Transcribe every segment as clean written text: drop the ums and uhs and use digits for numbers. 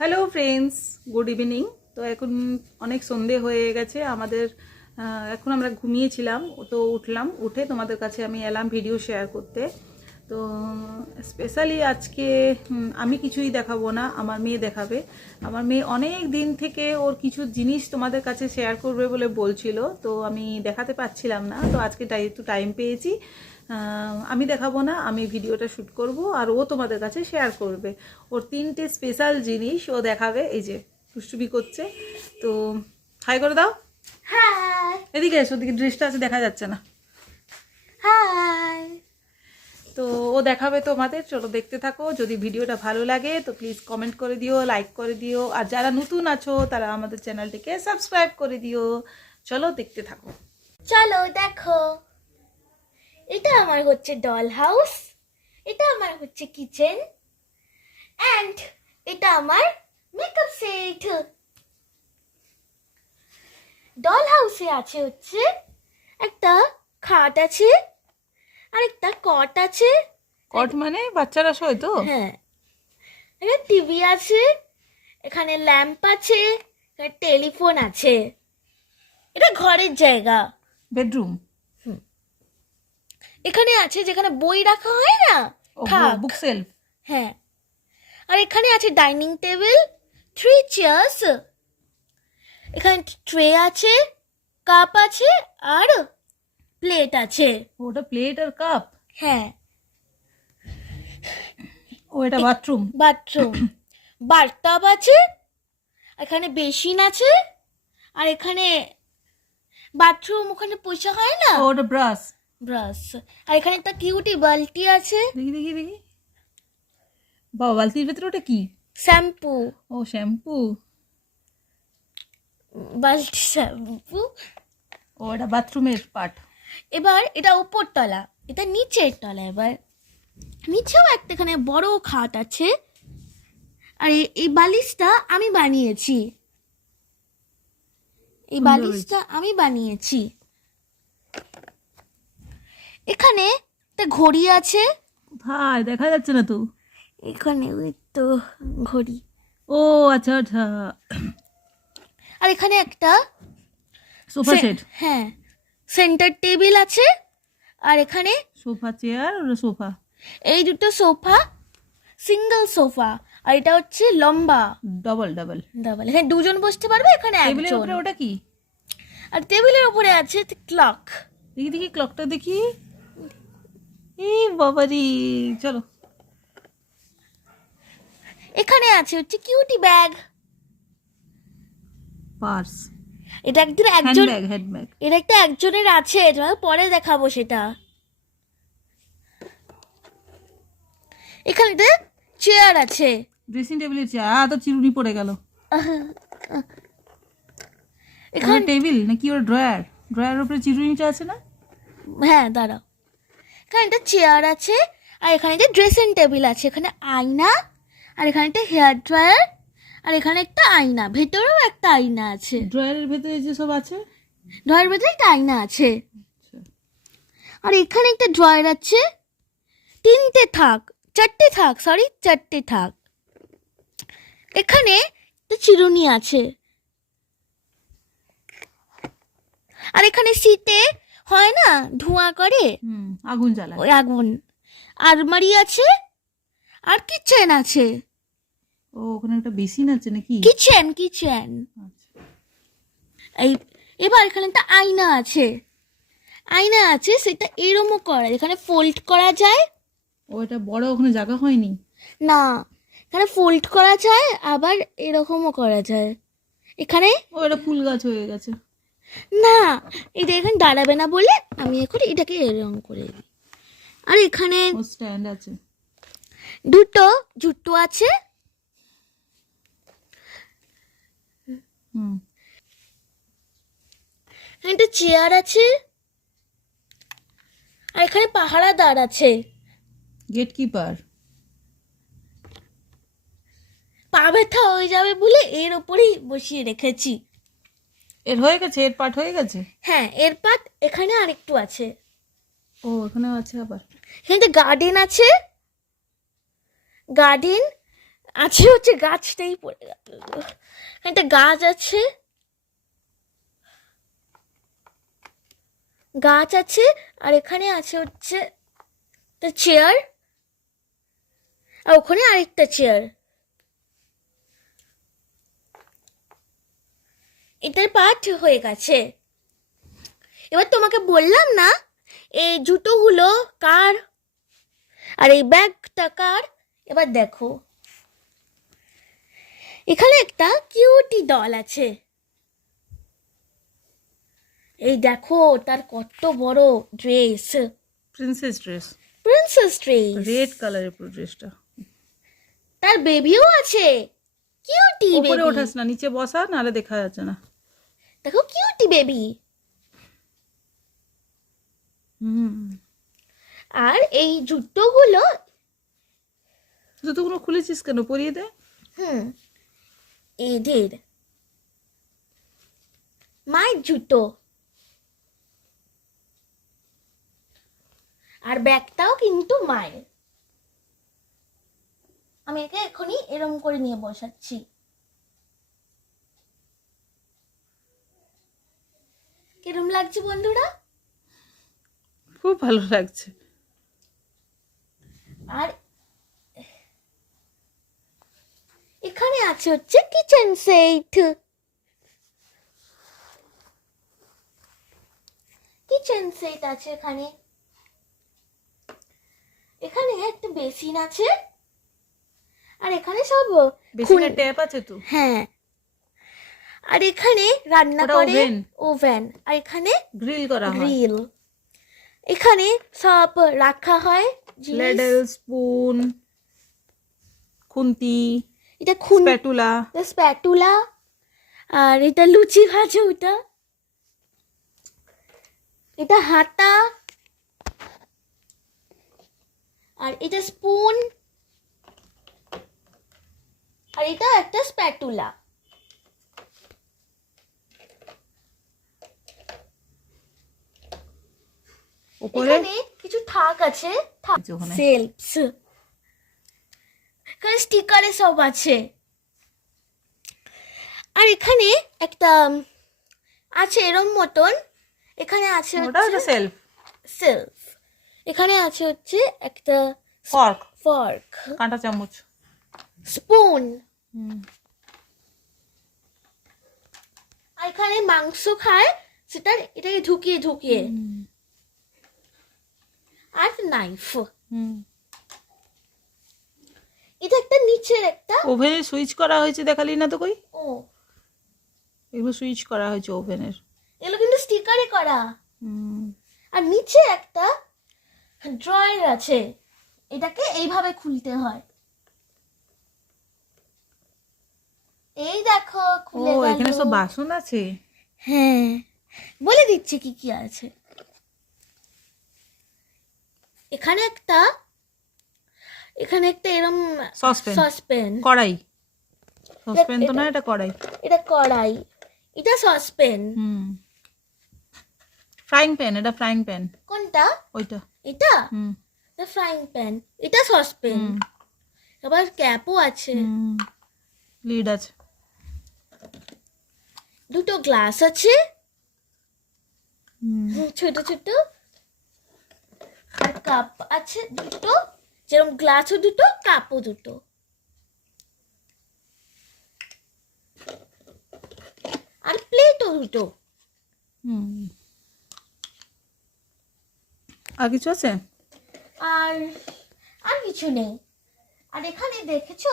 Hello friends, good evening. তো এখন অনেক সন্ধে হয়ে গেছে আমাদের। এখন আমরা ঘুমিয়েছিলাম, তো উঠলাম, উঠে তোমাদের কাছে আমি এলাম ভিডিও শেয়ার করতে। তো স্পেশালি আজকে আমি কিছুই দেখাবো না, আমার মেয়ে দেখাবে। আমার মেয়ে অনেক দিন থেকে ওর কিছু জিনিস তোমাদের কাছে শেয়ার করবে বলে বলছিল, তো আমি দেখাতে পারছিলাম না। তো আজকে একটু টাইম পেয়েছি, আমি দেখাবো না, আমি ভিডিওটা শ্যুট করব আর ও তোমাদের কাছে শেয়ার করবে। ওর 3টে স্পেশাল জিনিস ও দেখাবে। এই যে দুষ্টুমি করছে, তো হাই করে দাও। হাই এদিকে এসো, ওদিকে ড্রেসটা আছে দেখা যাচ্ছে না। হাই। তো ও দেখাবে তোমাদের, চলো দেখতে থাকো। যদি ভিডিওটা ভালো লাগে তো প্লিজ কমেন্ট করে দিও, লাইক করে দিও, আর যারা নতুন আছো তারা আমাদের চ্যানেলটিকে সাবস্ক্রাইব করে দিও। চলো দেখতে থাকো। চলো দেখো, এটা আমার হচ্ছে ডল হাউস, এটা আমার হচ্ছে কিচেন, অ্যান্ড এটা আমার মেকআপ সেট। ডল হাউসে আছে হচ্ছে একটা খাট আছে, আর একটা কট আছে। কট মানে বাচ্চারা শোয় তো? হ্যাঁ, একটা টিভি আছে, এখানে ল্যাম্প আছে, এখানে টেলিফোন আছে। এটা ঘরের জায়গা। বেডরুম। এখানে আছে যেখানে বই রাখা হয় না, থাক। বুক সেলফ। হ্যাঁ, আর এখানে আছে ডাইনিং টেবিল, 3 চেয়ার্স, এখানে ট্রে আছে, কাপ আছে, আর প্লেট আছে। ওটা প্লেট আর কাপ? হ্যাঁ, ও এটা বাথরুম। বাথরুম, বাথটাব আছে, এখানে বেসিন আছে, আর এখানে বাথরুম ওখানে পয়সা হয় না, ওটা ব্রাশ। ব্রাশ। আর এখানে একটা কিউটি বালতি আছে, দেখি দেখি দেখি, বাবা বালতির ভেতরে ওটা কি? শ্যাম্পু, ও শ্যাম্পু। বালতি শ্যাম্পু। ও এটা বাথরুমের পার্ট। এবার এটা উপর তলা, এটা নিচের তলা। এবার নিচেও একটা এখানে বড় খাট আছে, আর এই বালিশটা আমি বানিয়েছি, এই বালিশটা আমি বানিয়েছি। এখানে একটা ঘড়ি আছে, ভাই দেখা যাচ্ছে না তো। এখানে ওই তো ঘড়ি। ও আচ্ছা আচ্ছা। আর এখানে একটা সোফা সেট। হ্যাঁ, সেন্টার টেবিল আছে, আর এখানে সোফা চেয়ার, ওটা সোফা। এই দুটো সোফা, সিঙ্গেল সোফা, আর এটা হচ্ছে লম্বা ডাবল ডাবল। ডাবল। এখানে দুজন বসতে পারবে, এখানে টেবিলের একজন। উপরে ওটা কি? আর টেবিলের উপরে আছে ক্লক। দেখি দেখি ক্লকটা দেখি। এই বাবারি, চলো। এখানে আছে হচ্ছে কিউটি ব্যাগ। পার্স। এটা একজন হ্যান্ডব্যাগ, হ্যান্ডব্যাগ। এটা একটা একজনের আছে, তোমাকে পরে দেখাবো সেটা। এখানে চেয়ার আছে, ড্রেসিং টেবিলের চেয়ার। তো চিরুনি পড়ে গেল। এখানে টেবিল নাকি ওর ড্রয়ার? ড্রয়ারের উপরে চিরুনিটা আছে না? হ্যাঁ দাঁড়াও, এখানে একটা চেয়ার আছে, আর এখানে একটা ড্রেসিং টেবিল আছে, এখানে আয়না, আর এখানে একটা হেয়ার ড্রায়ার, আর এখানে একটা আয়না, ভেতরেও একটা আয়না আছে। ড্রয়ারের ভেতরে যে সব আছে, ড্রয়ারের ভেতরে একটা আয়না আছে, আর এখানে একটা ড্রয়ার আছে। চারটে থাক। এখানে একটা চিরুনি আছে, আর এখানে শীতে হয় না ধোঁয়া করে, আগুন জ্বালায়, ওই আগুন। আলমারি আছে, আর কিচেন আছে। ও ওখানে একটা বেসিন আছে নাকি? কিচেন আচ্ছা। এই এবার এখানে একটা আয়না আছে, সেটা এরমও করা, এখানে ফোল্ড করা যায়। ও এটা বড়, ওখানে জায়গা হয়নি না, এখানে ফোল্ড করা যায়, আবার এরকমও করা যায়। এখানে ও এটা ফুল গাছ হয়ে গেছে। না, এটা এখানে দাঁড়াবে না বলে আমি এখন এটাকে এরকম করে দিই। আর এখানে ও স্ট্যান্ড আছে, দুটো জুতো আছে। এখানে একটা চেয়ার আছে, আর এখানে পাহারাদার আছে। গেটকিপার। পা ব্যথা হয়ে যাবে বলে এর ওপরেই বসিয়ে রেখেছি। এর হয়ে গেছে, এর পার্ট হয়ে গেছে। হ্যাঁ, এর পাত এখানে আরেকটু আছে। ও এখানেও আছে আবার। এখানে গার্ডেন আছে, গার্ডেন আছে হচ্ছে গাছটাই পড়ে গেল। একটা গাছ আছে, গাছ আছে, আর এখানে আছে হচ্ছে একটা চেয়ার, আর ওখানে আরেকটা চেয়ার। এটার পার্ট হয়ে গেছে। এবার তোমাকে বললাম না এই জুতোগুলো কার আর এই ব্যাগটা কার। এবার দেখো এখানে একটা কিউটি ডল আছে। এই দেখো তার কত বড় dress, princess dress, princess dress. Red কালারের পুরো ড্রেসটা। তার বেবিও আছে, কিউটি উপরে বেবি। ওঠাস না, নিচে বসা, নাহলে দেখা যাচ্ছে না। দেখো কিউটি বেবি। হুম, আর এই জুতোগুলো, জুতোগুলো খুলেছিস কেন? পরিয়ে দে। এদের মায়ের জুতো। আর ব্যাগটাও কিন্তু মায়ের। আমি একে এখনই এরম করে নিয়ে বসাচ্ছি। কিরম লাগছে বন্ধুরা? খুব ভালো লাগছে। আর এখানে আছে হচ্ছে কিচেন সেট। কিচেন সেট আছে এখানে। এখানে একটা বেসিন আছে, আর এখানে সব বেসিনে ট্যাপ আছে তো? হ্যাঁ। আর এখানে রান্না ওটা করে oven। ওভেন, আর এখানে গ্রিল করা হয়। গ্রিল। এখানে সব রাখা হয় জিনিস। লেডেল, স্পুন, খুন্তি, এটা স্প্যাটুলা। স্প্যাটুলা, আর এটা লুচি ভাজা, ওটা এটা হাতা, আর এটা স্পুন, আর এটা একটা স্প্যাটুলা। উপরে এখানে কিছু থাক আছে, আছে ওখানে। সেলফস, এখানে স্টিকারে সব আছে। আর এখানে একটা আছে এরম মতন, এখানে আছে ওটা হচ্ছে সেলফ। সেলফ। এখানে আছে হচ্ছে একটা ফর্ক, ফর্ক, কাঁটা চামচ, স্পুন। হুম, আর এখানে মাংস খায় সেটা এটাকে ঢুকিয়ে ঢুকিয়ে। আর নাইফ। হুম। এটা একটা নিচের একটা, ওভেনে সুইচ করা হয়েছে, দেখালি না তো কই? ও এগুলো সুইচ করা হয়েছে ওভেনের। এগুলো কিন্তু স্টিকারে করা। হুম। আর নিচে একটা ড্রয়ার আছে, এটাকে এইভাবে খুলতে হয়। এই দেখো ও, খুলে এখানে গেল। সব বাসন আছে। হ্যাঁ, বলে দিচ্ছি কি কি আছে। এখানে একটা এরম সসপ্যান, সসপ্যান। কড়াই। সসপ্যান তো না, এটা কড়াই। এটা কড়াই, এটা সসপ্যান। হুম। ফ্রাইং প্যান, এটা ফ্রাইং প্যান। কোনটা? ওইটা। এটা হুম। ফ্রাইং প্যান, এটা সসপ্যান। হুম। আবার ক্যাপও আছে। লিড আছে। দুটো গ্লাস আছে, হুম। ছোট ছোট। আর কাপ আছে দুটো, যেরকম গ্লাসও দুটো, কাপও দুটো। আর প্লেটও দুটো। হুম। আর কিছু আছে? আর আর কিছু নেই। আর এখানে দেখেছো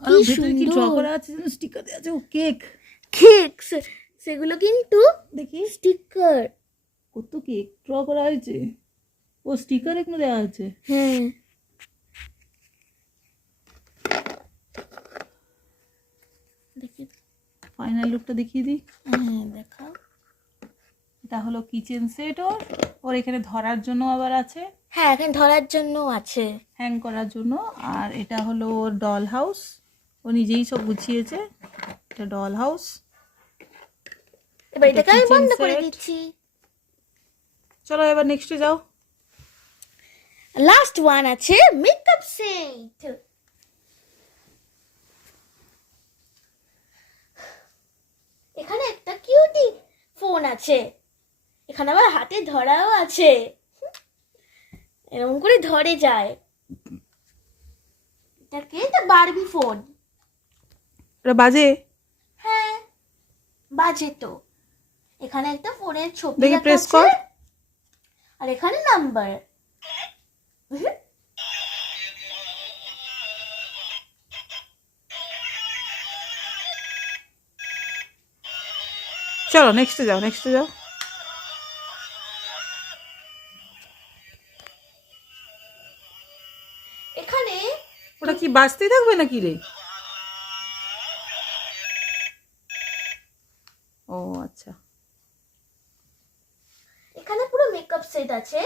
আর ভিতরে কি ড্র করা আছে যেন, স্টিকার দেওয়া আছে। ও কেক, কেক, সেগুলো কিন্তু দেখি স্টিকার। কত কেক ড্র করা হয়েছে। ও স্টিকার এগুলো দেওয়া আছে। হ্যাঁ, দেখি। ফাইনাল লুকটা দেখিয়ে দিই। হ্যাঁ, দেখাও। এটা হলো কিচেন সেট। ওর এখানে ধরার জন্য আবার আছে, হ্যাঁ, এখানে ধরার জন্য আছে। হ্যাং করার জন্য। আর এটা হলো ওর ডল হাউস, ও নিজেই সব গুছিয়েছে। এটা ডল হাউস। এবার এটাকে আমি kitchen বন্ধ করে set। দিচ্ছি। চলো এবার নেক্সটে যাও। লাস্ট ওয়ান আছে মেকআপ সেট। আছে, এখানে আবার হাতে ধরাও আছে, এরকম করে ধরে যায়। এটাকে এটা বারবি ফোন। এটা বাজে? হ্যাঁ বাজে তো। এখানে একটা ফোনের ছবি দেখি রাখা প্রেস আছে কর। আর এখানে নাম্বার। চলো নেক্সটে যাও, নেক্সটে যাও। এখানে ওটা কি বাজতে থাকবে নাকি রে? ও আচ্ছা। এখানে পুরো মেকআপ সেট আছে।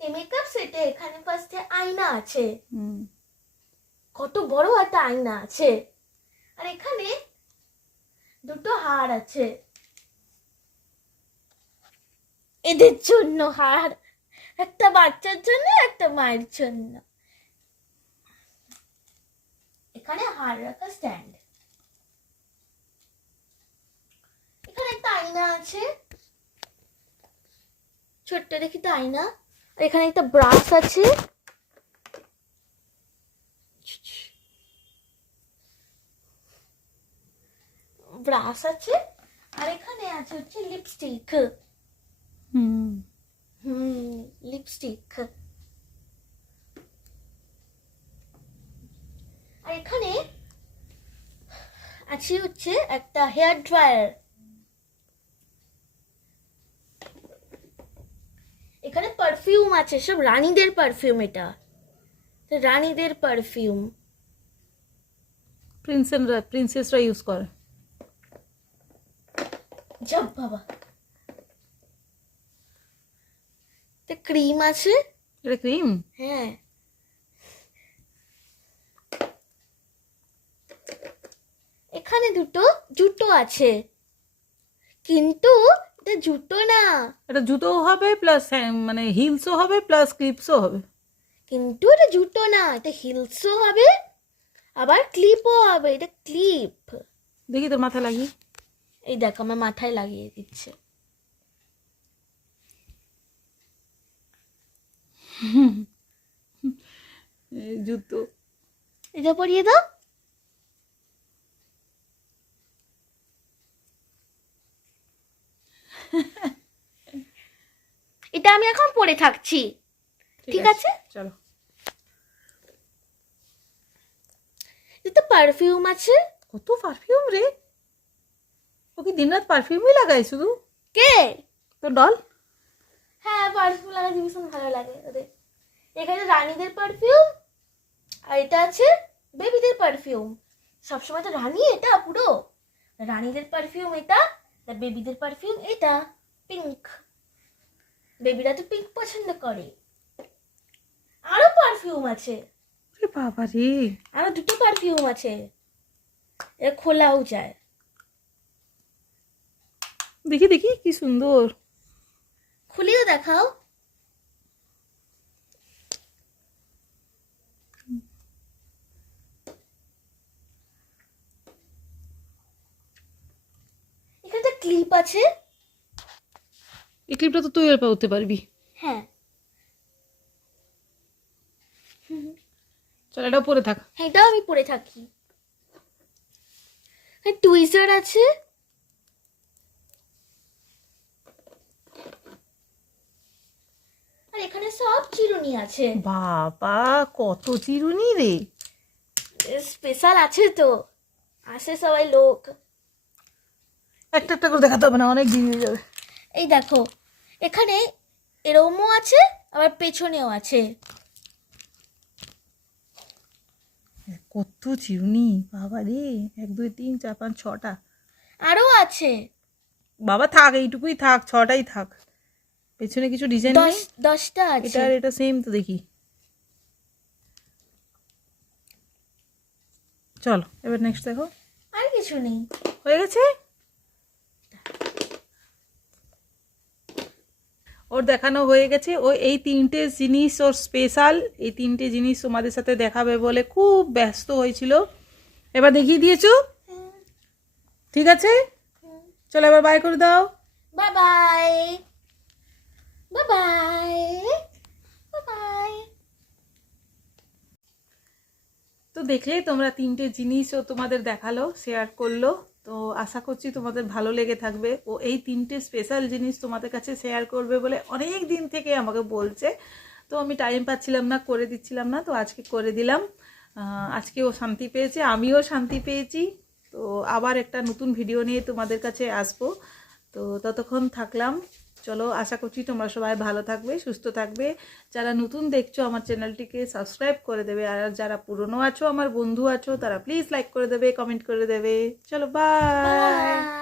এই মেকআপ সেটে এখানে ফার্স্টে আয়না আছে, হুম। কত বড় একটা আয়না আছে। আর এখানে দুটো হার আছে, এদের জন্য হার, একটা বাচ্চার জন্য একটা মায়ের জন্য। এখানে হার রাখা স্ট্যান্ড। এখানে একটা আয়না আছে, ছোট্ট দেখি তো আয়না। আর এখানে একটা ব্রাশ আছে, ব্রাশ আছে। আর এখানে আছে হচ্ছে লিপস্টিক। হুম। লিপস্টিক। আর এখানে আছে হচ্ছে একটা হেয়ার ড্রায়ার। এখানে পারফিউম আছে, সব রানীদের পারফিউম। এটা রানীদের পারফিউম, প্রিন্সেসরা ইউজ করে। যাব বাবা। ক্রিম আছে। এটা ক্রিম? হ্যাঁ। এখানে দুটো জুতো আছে, কিন্তু এটা জুতো না। এটা জুতোও হবে প্লাস মানে হিলসও হবে প্লাস ক্লিপসও হবে। কিন্তু এটা জুতো না, এটা হিলসও হবে আবার ক্লিপও হবে। এটা ক্লিপ। দেখি তোর মাথা লাগিয়ে। এই দেখো আমার মাথায় লাগিয়ে দিচ্ছে। জুতো। এটা পরিয়ে দাও। এটা আমি এখন পরে থাকছি, ঠিক আছে? চলো। এটা পারফিউম আছে। কত পারফিউম রে! ও কি দিনরাত পারফিউমই লাগায় শুধু? কে? তো ডল। হ্যাঁ পারফিউম লাগাতে ভীষণ ভালো লাগে ওদের। এখানে রানীদের পারফিউম, আর এটা আছে বেবিদের পারফিউম। সবসময় তো রানী এটা পুরো। রানীদের পারফিউম এটা, আর বেবিদের পারফিউম এটা পিঙ্ক। বেবিরা তো পিঙ্ক পছন্দ করে। আরো পারফিউম আছে, রে বাবা রে! আরো দুটো পারফিউম আছে, এ খোলাও যায়। দেখি দেখি কি সুন্দর। খুলিও দেখাও। এখানে একটা ক্লিপ আছে। এই ক্লিপটা তো তুই করতে পারবি। হ্যাঁ। চল এটা পরে থাক। হ্যাঁ এটাও আমি পরে থাকি। টুইজার আছে। আর এখানে সব চিরুনি আছে। বাবা কত চিরুনি রে! স্পেশাল আছে তো, আসে সবাই লোক। একটা একটা করে দেখাতে হবে না, অনেক দিন হয়ে যাবে। এই দেখো এখানে এরমও আছে আবার পেছনেও আছে। কত চিরুনি বাবা রে! 1 2 3 4 5 6টা। আরো আছে। বাবা থাক, এইটুকুই থাক, 6টাই থাক। পেছনে কিছু ডিজাইন নেই? 10টা আছে। এটা আর এটা সেম তো দেখি। চলো এবার নেক্সট দেখো। আর কিছু নেই। হয়ে গেছে? ওর দেখানো হয়ে গেছে। ও এই 3টে জিনিস ওর স্পেশাল, এই 3টে জিনিস তোমাদের সাথে দেখাবে বলে খুব ব্যস্ত হয়েছিল। এবার দেখিয়ে দিয়েছো, ঠিক আছে? চলো এবার বাই করে দাও। Bye bye, bye bye, bye bye. তো দেখলে তোমরা 3টে জিনিসও তোমাদের দেখালো, শেয়ার করলো। তো আশা করছি তোমাদের ভালো লেগে থাকবে। ও এই 3টে স্পেশাল জিনিস তোমাদের কাছে শেয়ার করবে বলে অনেক দিন থেকে আমাকে বলছে। তো আমি টাইম পাচ্ছিলাম না, করে দিচ্ছিলাম না, তো আজকে করে দিলাম। আজকে ও শান্তি পেয়েছে, আমিও শান্তি পেয়েছি। তো আবার একটা নতুন ভিডিও নিয়ে তোমাদের কাছে আসবো। তো ততক্ষণ থাকলাম। চলো, আশা করছি তোমরা সবাই ভালো থাকবে, সুস্থ থাকবে। যারা নতুন দেখছো আমার চ্যানেলটিকে সাবস্ক্রাইব করে দেবে, আর যারা পুরনো আছো, আমার বন্ধু আছো, তারা প্লিজ লাইক করে দেবে, কমেন্ট করে দেবে। চলো বাই।